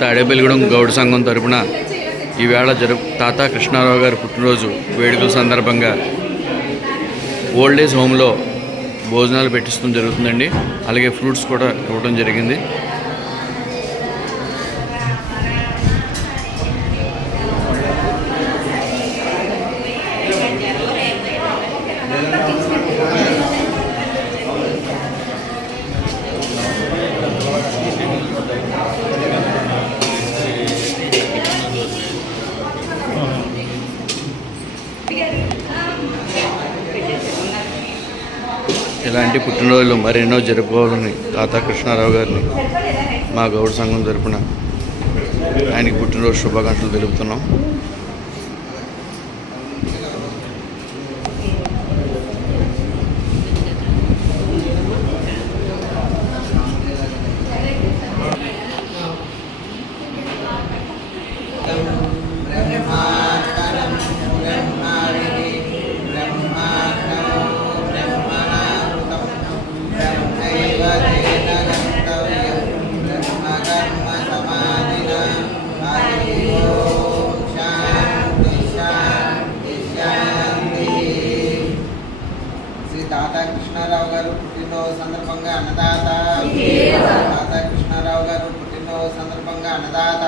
తాడేపల్లిగూడెం గౌడ సంఘం తరపున ఈవేళ తాత కృష్ణారావు గారి పుట్టినరోజు వేడుకల సందర్భంగా ఓల్డ్ ఏజ్ హోమ్లో భోజనాలు పెట్టించడం జరుగుతుందండి. అలాగే ఫ్రూట్స్ కూడా ఇవ్వడం జరిగింది. ఇలాంటి పుట్టినరోజులు మరెన్నో జరుపుకోవాలని తాత కృష్ణారావు గారిని మా గౌడ సంఘం తరపున ఆయనకి పుట్టినరోజు శుభాకాంక్షలు తెలుపుతున్నాం. తాత కృష్ణారావు గారు పుట్టినరోజు సందర్భంగా అన్నదాత తాత కృష్ణారావు గారు పుట్టినరోజు సందర్భంగా అన్నదాత